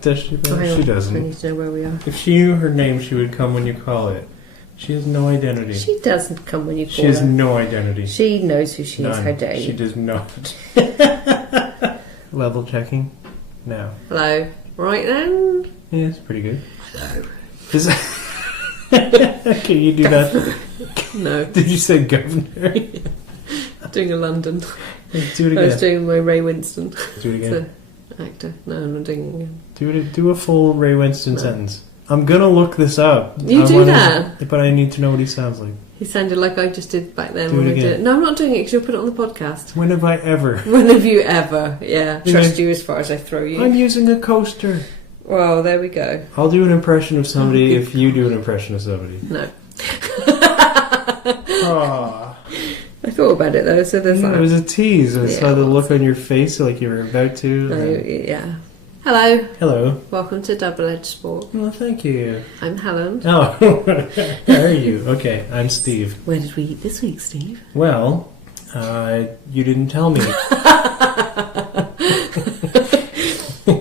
Does she? She doesn't. I need to know where we are. If she knew her name, she would come when you call it. She has no identity. She doesn't come when you call her. She has no identity. She knows who she is. How dare you? She does not. Level checking? No. Hello. Right then? Yeah, it's pretty good. Hello. Can you do that? No. Did you say governor? Doing a London. Do it again. I was doing my Ray Winston. Do it again. Actor. No, I'm not doing it again. Do a full Ray Winston sentence. I'm gonna look this up. You do that? But I need to know what he sounds like. He sounded like I just did back then. Do it again. No, I'm not doing it because you'll put it on the podcast. When have I ever? When have you ever? Yeah. Trust you as far as I throw you. I'm using a coaster. Well, there we go. I'll do an impression of somebody if you do an impression of somebody. No. Aww. I thought about it though, so there's that. It was a tease. I saw the look on your face like you were about to. Yeah. Hello. Hello. Welcome to Double Edged Sport. Well, thank you. I'm Helen. Oh, how are you? Okay, I'm Steve. Where did we eat this week, Steve? Well, you didn't tell me.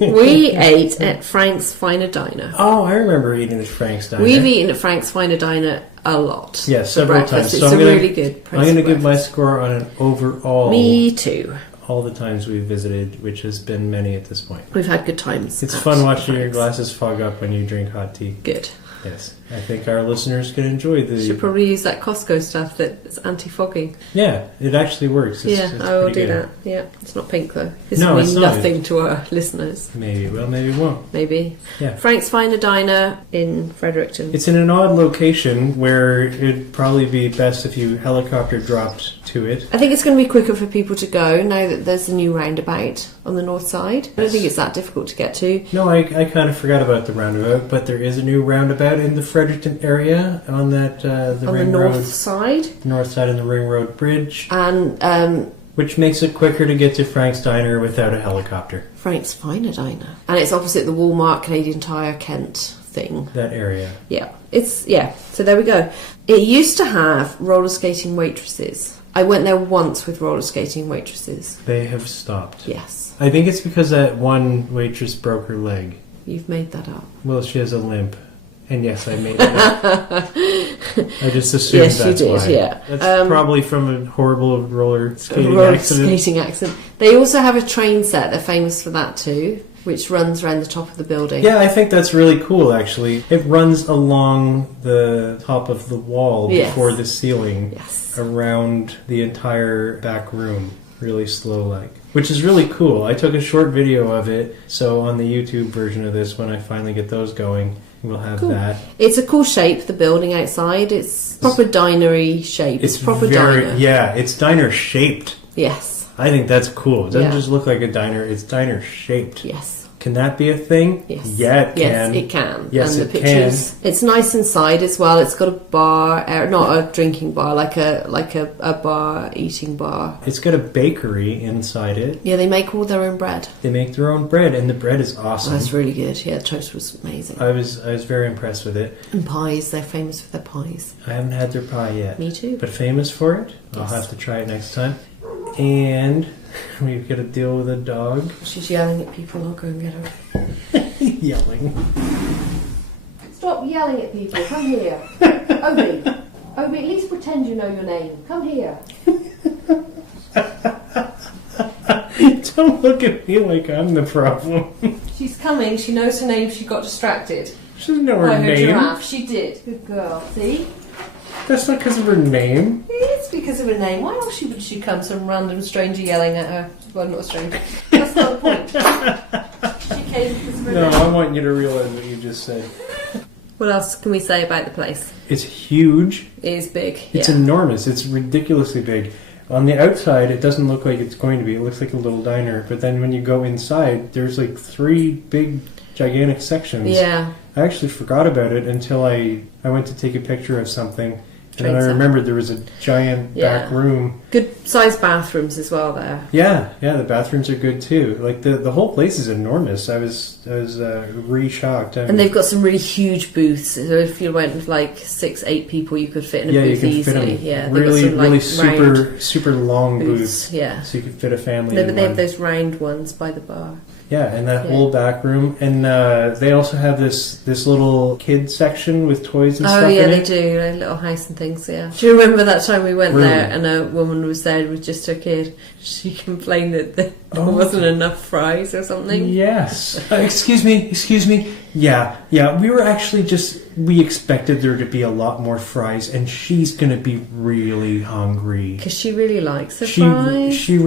We ate at Frank's Finer Diner. Oh, I remember eating at Frank's Diner. We've eaten at Frank's Finer Diner a lot. Yeah, several times. It's really good. I'm going to give my score on an overall. Me too. All the times we've visited, which has been many at this point. We've had good times. It's fun watching your glasses fog up when you drink hot tea. Good. Yes. I think our listeners can enjoy the... You should probably use that Costco stuff that's anti-fogging. Yeah, it actually works. It's I will do that. Yeah, it's not pink though. This will mean nothing to our listeners. Maybe. Well, maybe it won't. Maybe. Yeah. Frank's Finer Diner in Fredericton. It's in an odd location where it'd probably be best if you helicopter dropped to it. I think it's going to be quicker for people to go now that there's a new roundabout on the north side. I don't think it's that difficult to get to. No, I kind of forgot about the roundabout, but there is a new roundabout in the Fredericton area on that the Ring Road. North side of the Ring Road Bridge. And which makes it quicker to get to Frank's Diner without a helicopter. Frank's Finer Diner. And it's opposite the Walmart Canadian Tire Kent thing. That area. Yeah. So there we go. It used to have roller skating waitresses. I went there once with roller skating waitresses. They have stopped. Yes. I think it's because that one waitress broke her leg. You've made that up. Well, she has a limp. And yes, I made it up. I just assumed that's you did, why. Yeah. That's probably from a horrible roller skating accident. They also have a train set. They're famous for that too, which runs around the top of the building. Yeah, I think that's really cool, actually. It runs along the top of the wall before the ceiling around the entire back room, really slow-like. Which is really cool. I took a short video of it, so on the YouTube version of this, when I finally get those going, we'll have that. It's a cool shape, the building outside. It's proper dinery shape. It's proper diner. Yeah, it's diner shaped. Yes. I think that's cool. It doesn't just look like a diner, it's diner shaped. Yes. Can that be a thing? Yes. Yeah, it can. Yes, it can. Yes, and the pictures, can. It's nice inside as well. It's got a bar, not a drinking bar, like a bar, eating bar. It's got a bakery inside it. Yeah, they make all their own bread. They make their own bread, and the bread is awesome. Oh, it's really good. Yeah, the toast was amazing. I was very impressed with it. And pies, they're famous for their pies. I haven't had their pie yet. Me too. But famous for it? Yes. I'll have to try it next time. And we've got to deal with a dog. She's yelling at people. I'll go and get her. Yelling. Stop yelling at people. Come here. Obi, at least pretend you know your name. Come here. Don't look at me like I'm the problem. She's coming. She knows her name. She got distracted. She doesn't know her name. Giraffe. She did. Good girl. See? That's not because of her name. It's because of her name. Why else would she come, some random stranger yelling at her? Well, not a stranger. That's not the point. She came because of her name. No, I want you to realize what you just said. What else can we say about the place? It's huge. It is big. It's enormous. It's ridiculously big. On the outside, it doesn't look like it's going to be. It looks like a little diner. But then when you go inside, there's like 3 big, gigantic sections. Yeah. I actually forgot about it until I went to take a picture of something. And then I remembered there was a giant back room. Good sized bathrooms as well there. Yeah, the bathrooms are good too. Like the whole place is enormous. I was really shocked. And they've got some really huge booths. So if you went with like 6-8 people, you could fit in a booth easily. Yeah, really super long booths. Yeah, so you could fit a family. They have those round ones by the bar. Yeah, and that whole back room. And they also have this little kid section with toys and stuff in it. Oh, yeah, they do. A little house and things, yeah. Do you remember that time we went there and a woman was there with just her kid? She complained that there wasn't enough fries or something. Yes. Excuse me. Yeah. We were actually we expected there to be a lot more fries, and she's going to be really hungry. Because she really likes the fries. She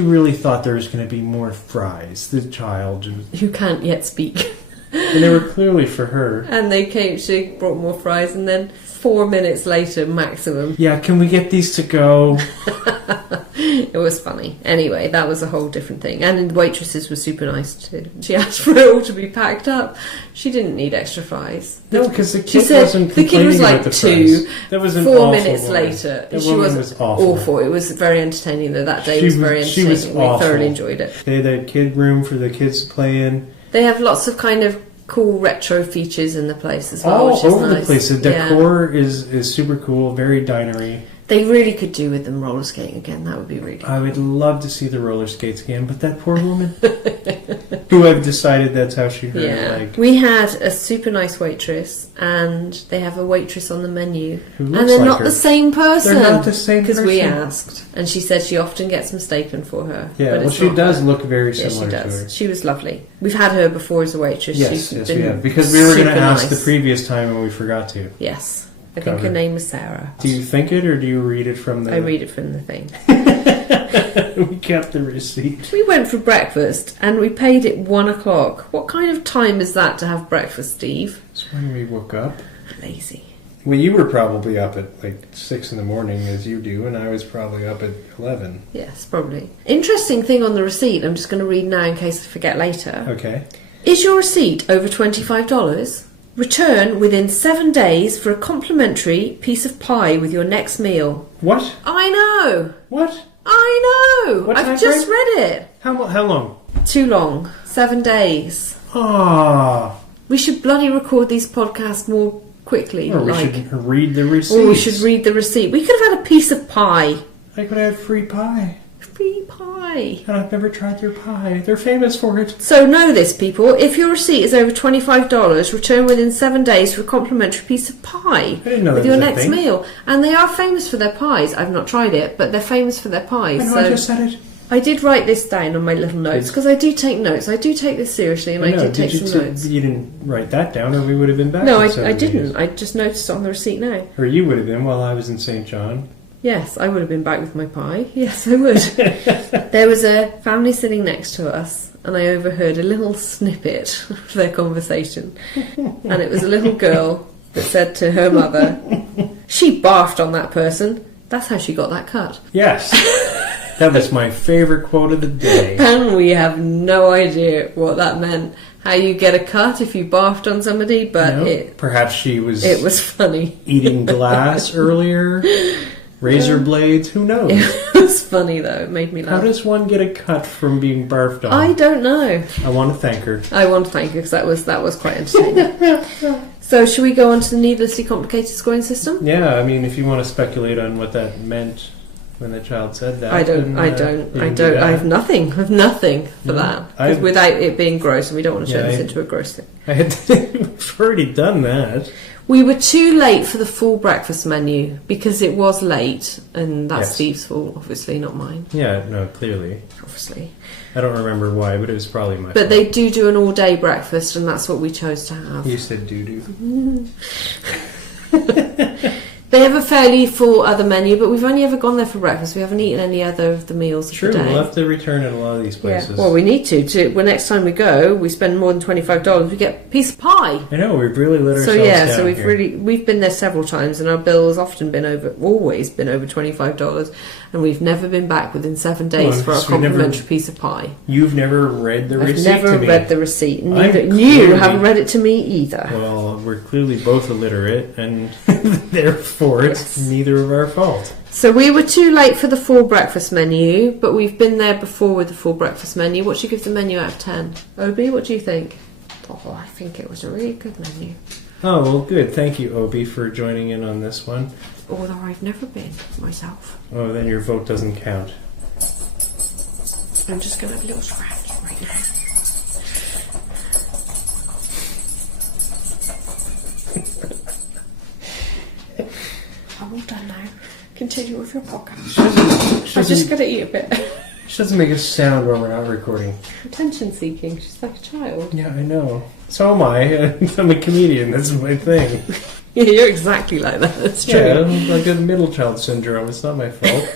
really thought there was going to be more fries, the child. Who can't yet speak. And they were clearly for her. And she brought more fries, and then 4 minutes later, maximum. Yeah, can we get these to go? It was funny. Anyway, that was a whole different thing. And the waitresses were super nice too. She asked for it all to be packed up. She didn't need extra fries. No, because the kid wasn't complaining. The kid was like 2. That was an 4 minutes later. She was awful. It was very entertaining though. That day was very entertaining. She was awful. We thoroughly enjoyed it. They had a kid room for the kids to play in. They have lots of kind of cool retro features in the place as well. All over the place. The decor is super cool, very dinery. They really could do with them roller skating again. That would be really cool. I would love to see the roller skates again, but that poor woman, who I've decided that's how she heard it. Like. We had a super nice waitress, and they have a waitress on the menu. Who looks and they're like not her. the same person. They're not the same person. Because we asked. And she said she often gets mistaken for her. Yeah, well, she does look very similar to her. She was lovely. We've had her before as a waitress. Yes, we have. Because we were going to ask the previous time and we forgot to. Yes. I think her name was Sarah. Do you think it, or do you read it from the... I read it from the thing. We kept the receipt. We went for breakfast, and we paid at 1 o'clock. What kind of time is that to have breakfast, Steve? It's when we woke up. Lazy. Well, you were probably up at like 6 in the morning, as you do, and I was probably up at 11. Yes, probably. Interesting thing on the receipt, I'm just going to read now in case I forget later. Okay. Is your receipt over $25? Return within 7 days for a complimentary piece of pie with your next meal. What? I know. What? I know. I've just read it. How long? Too long. 7 days. Ah. We should bloody record these podcasts more quickly. Or we should read the receipt. Or we should read the receipt. We could have had a piece of pie. I could have free pie. Free pie. And I've never tried their pie. They're famous for it. So know this, people. If your receipt is over $25, return within 7 days for a complimentary piece of pie. I didn't know with that your was a next thing. meal. And they are famous for their pies. I've not tried it, but they're famous for their pies. I know, I just said it. I did write this down on my little notes because I do take notes. I do take this seriously, and I did take some notes. You didn't write that down, or we would have been back. No, I didn't. I just noticed it on the receipt now. Or you would have been while I was in St. John. Yes, I would have been back with my pie. Yes, I would. There was a family sitting next to us, and I overheard a little snippet of their conversation. And it was a little girl that said to her mother, "She barfed on that person. That's how she got that cut." Yes. That was my favourite quote of the day. And we have no idea what that meant. How you get a cut if you barfed on somebody, but perhaps she was... It was funny. Eating glass earlier. Razor blades, who knows? It was funny though, it made me laugh. How does one get a cut from being barfed on? I don't know. I want to thank her. I want to thank her because that was quite entertaining. So should we go on to the needlessly complicated scoring system? Yeah, I mean, if you want to speculate on what that meant when the child said that. I have nothing for that. Because without it being gross, and we don't want to turn this into a gross thing. We've already done that. We were too late for the full breakfast menu because it was late, and that's Steve's fault, obviously, not mine. Yeah, no, clearly. Obviously. I don't remember why, but it was probably my fault. But they do an all-day breakfast, and that's what we chose to have. You said doo-doo. They have a fairly full other menu, but we've only ever gone there for breakfast. We haven't eaten any other of the meals of the day. We'll have to return at a lot of these places. Yeah. Well, we need to. Well, next time we go, we spend more than $25, we get a piece of pie. I know, we've really let ourselves down. So we've been there several times, and our bill has always been over $25, and we've never been back within 7 days for a complimentary piece of pie. You've never read the receipt to me? I've never read the receipt. You haven't read it to me either. Well, we're clearly both illiterate, and therefore it's neither of our fault. So we were too late for the full breakfast menu, but we've been there before with the full breakfast menu. What should you give the menu out of 10? Obi, what do you think? Oh, I think it was a really good menu. Oh, well, good. Thank you, Obi, for joining in on this one. Although I've never been myself. Oh, then your vote doesn't count. I'm just going to have a little scratch. Right. I'm all done now. Continue with your podcast. I'm just going to eat a bit. She doesn't make a sound when we're not recording. Attention seeking. She's like a child. Yeah, I know. So am I. I'm a comedian. That's my thing. Yeah, you're exactly like that. That's true. Yeah, I'm like a middle child syndrome. It's not my fault.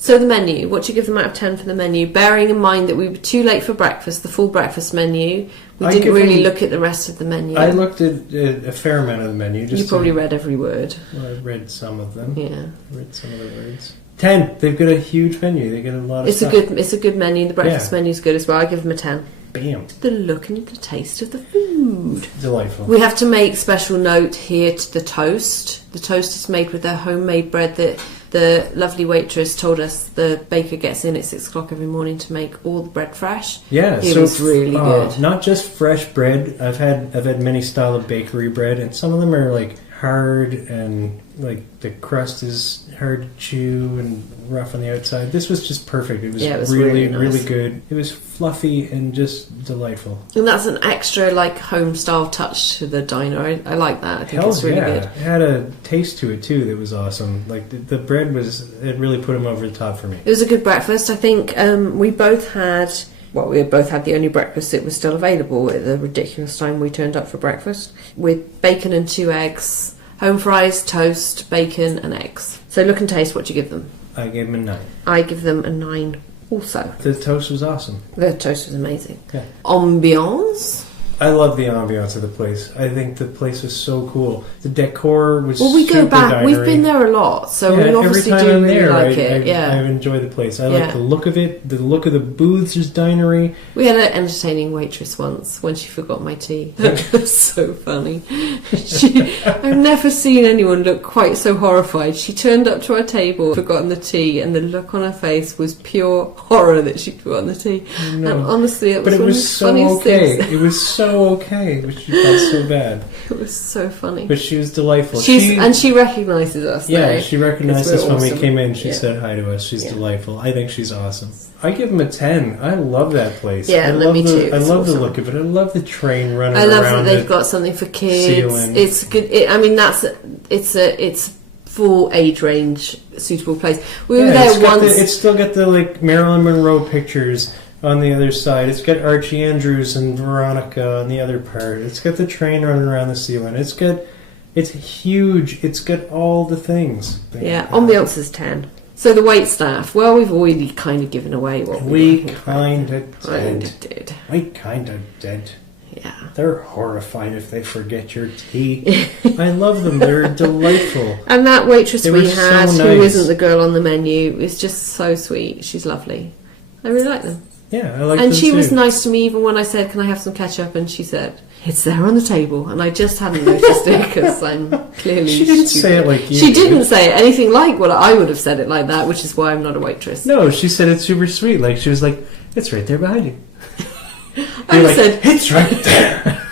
So the menu, what do you give them out of 10 for the menu? Bearing in mind that we were too late for breakfast, the full breakfast menu. We didn't really look at the rest of the menu. I looked at a fair amount of the menu. You probably read every word. Well, I read some of them. Yeah. I read some of the words. 10. They've got a huge menu. They get a lot of stuff. It's a good menu. The breakfast menu's good as well. I give them a 10. Bam. The look and the taste of the food. Delightful. We have to make special note here to the toast. The toast is made with their homemade bread that the lovely waitress told us the baker gets in at 6 o'clock every morning to make all the bread fresh. Yeah, it was really good. Not just fresh bread. I've had many style of bakery bread, and some of them are like hard and like the crust is hard to chew and rough on the outside. This was just perfect. It was really nice. Really good. It was fluffy and just delightful. And that's an extra like home style touch to the diner. I like that. I think it's really good. It had a taste to it too that was awesome. Like the bread it really put them over the top for me. It was a good breakfast. I think we both had the only breakfast that was still available at the ridiculous time we turned up for breakfast, with bacon and 2 eggs, home fries, toast, bacon and eggs. So look and taste, what do you give them? I gave them a 9. I give them a 9 also. The toast was awesome. The toast was amazing. Yeah. Ambiance? I love the ambiance of the place. I think the place was so cool. The decor was we go back. Dinery. We've been there a lot, so we obviously do really like it. I enjoy the place. I like the look of it. The look of the booths is dinery. We had an entertaining waitress once when she forgot my tea. That was so funny. I've never seen anyone look quite so horrified. She turned up to our table, forgotten the tea, and the look on her face was pure horror that she'd forgotten the tea. No. And honestly, it was one of the funniest things. It was so okay, but she felt so bad. It was so funny. But she was delightful. She recognises us. Yeah, she recognised us when we came in. She said hi to us. She's delightful. I think she's awesome. I give them a 10. I love that place. Yeah, me too. I love the look of it. I love the train running around. I love that they've got something for kids. Ceiling. It's good. It's full age range suitable place. We were there once. It's still got the like Marilyn Monroe pictures on the other side. It's got Archie Andrews and Veronica on the other part. It's got the train running around the ceiling. It's huge. It's got all the things. Yeah, ambiance is 10. So the wait staff. Well, we've already kind of given away what we kind of did. We kind of did. Yeah. They're horrified if they forget your tea. I love them. They're delightful. And that waitress we had, so nice. Who isn't the girl on the menu, is just so sweet. She's lovely. I really like them. Yeah, I like them. And she was nice to me even when I said, "Can I have some ketchup?" And she said, "It's there on the table." And I just hadn't noticed it because I'm clearly She didn't stupid. Say it like you. She didn't say anything like what I would have said it like that, which is why I'm not a waitress. No, she said it super sweet. Like she was like, "It's right there behind you." I said, "It's right there."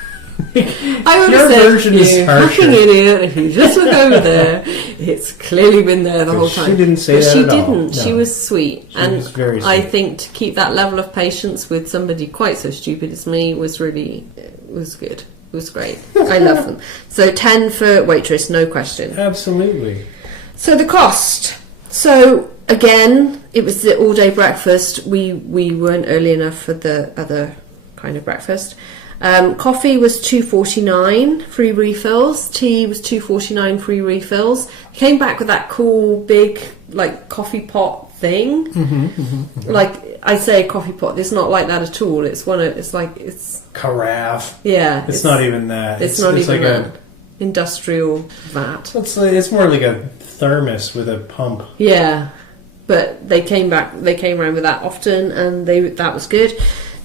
I would have said, "You fucking idiot! If you just look over there, it's clearly been there the whole time." She didn't say that at all. She didn't. No. She was sweet, she was very sweet. I think to keep that level of patience with somebody quite so stupid as me was good. It was great. I love them. So 10 for waitress, no question. Absolutely. So the cost. So again, it was the all-day breakfast. We weren't early enough for the other kind of breakfast. Coffee was $2.49 free refills. Tea was $2.49 free refills. Came back with that cool big like coffee pot thing. Mm-hmm. Like I say, coffee pot. It's not like that at all. It's carafe. Yeah, it's not even that. It's not even like an industrial vat. It's more like a thermos with a pump. Yeah, but they came around with that often, and that was good.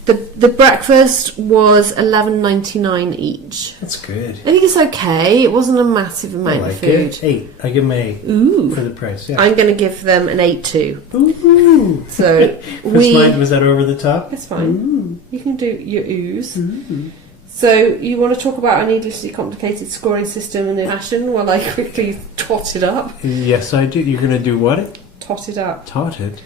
The breakfast was $11.99 each. That's good. I think it's okay. It wasn't a massive amount of food. 8. I give them 8. Ooh. For the price. Yeah. I'm going to give them an 8 too. Ooh. So was that over the top? That's fine. Ooh. You can do your oohs. Ooh. So you want to talk about our needlessly complicated scoring system in fashion while I quickly tot it up? Yes, I do. You're going to do what? Tot it up. Tot it?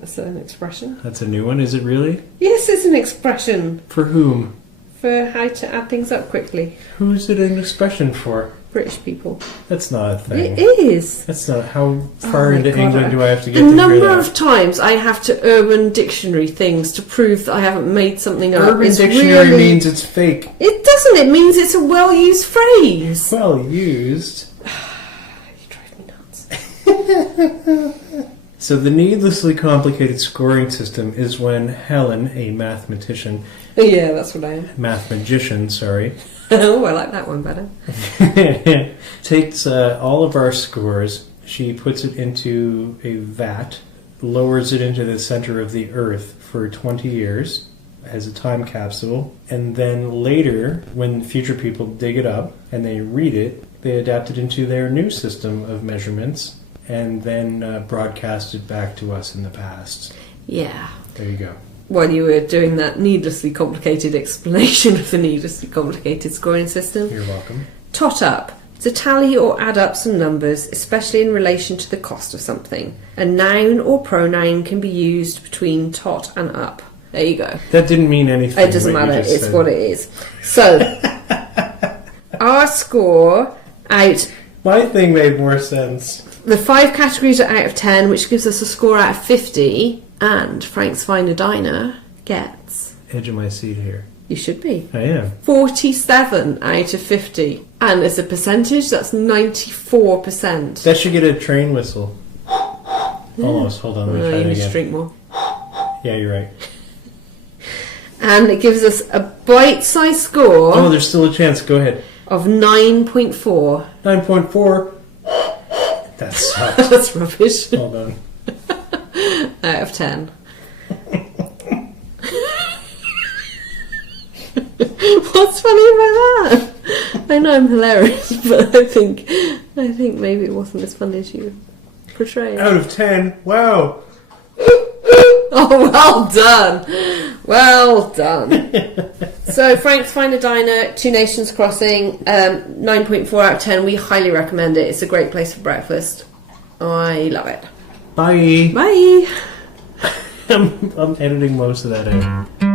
That's an expression. That's a new one, is it really? Yes, it's an expression. For whom? For how to add things up quickly. Who's it an expression for? British people. That's not a thing. It is. That's not. How far into God, England do I have to get the to hear number that? of times I have to Urban Dictionary things to prove that I haven't made something up. Urban Dictionary means it's fake. It doesn't. It means it's a well-used phrase. Well used. You drive me nuts. So the needlessly complicated scoring system is when Helen, a mathematician... Yeah, that's what I am. Mathematician, sorry. Oh, I like that one better. Takes all of our scores, she puts it into a vat, lowers it into the center of the earth for 20 years as a time capsule, and then later, when future people dig it up and they read it, they adapt it into their new system of measurements and then broadcast it back to us in the past. Yeah. There you go. While you were doing that needlessly complicated explanation of the needlessly complicated scoring system. You're welcome. Tot up. To tally or add up some numbers, especially in relation to the cost of something. A noun or pronoun can be used between tot and up. There you go. That didn't mean anything. It doesn't matter. It's what it is. So, our score out... My thing made more sense. The 5 categories are out of 10, which gives us a score out of 50... And Frank's Finer Diner gets... Edge of my seat here. You should be. I am. 47 out of 50. And as a percentage, that's 94%. That should get a train whistle. Almost. Hold on, let me try it again. You need to drink more. Yeah, you're right. And it gives us a bite-sized score... Oh, there's still a chance. Go ahead. ...of 9.4. 9.4. That sucks. That's rubbish. Hold on. Out of 10. What's funny about that? I know I'm hilarious, but I think maybe it wasn't as funny as you portrayed. Out of 10. Wow. Oh, well done. Well done. So, Frank's Finer Diner, Two Nations Crossing, 9.4 out of 10. We highly recommend it. It's a great place for breakfast. I love it. Bye. Bye. I'm editing most of that out.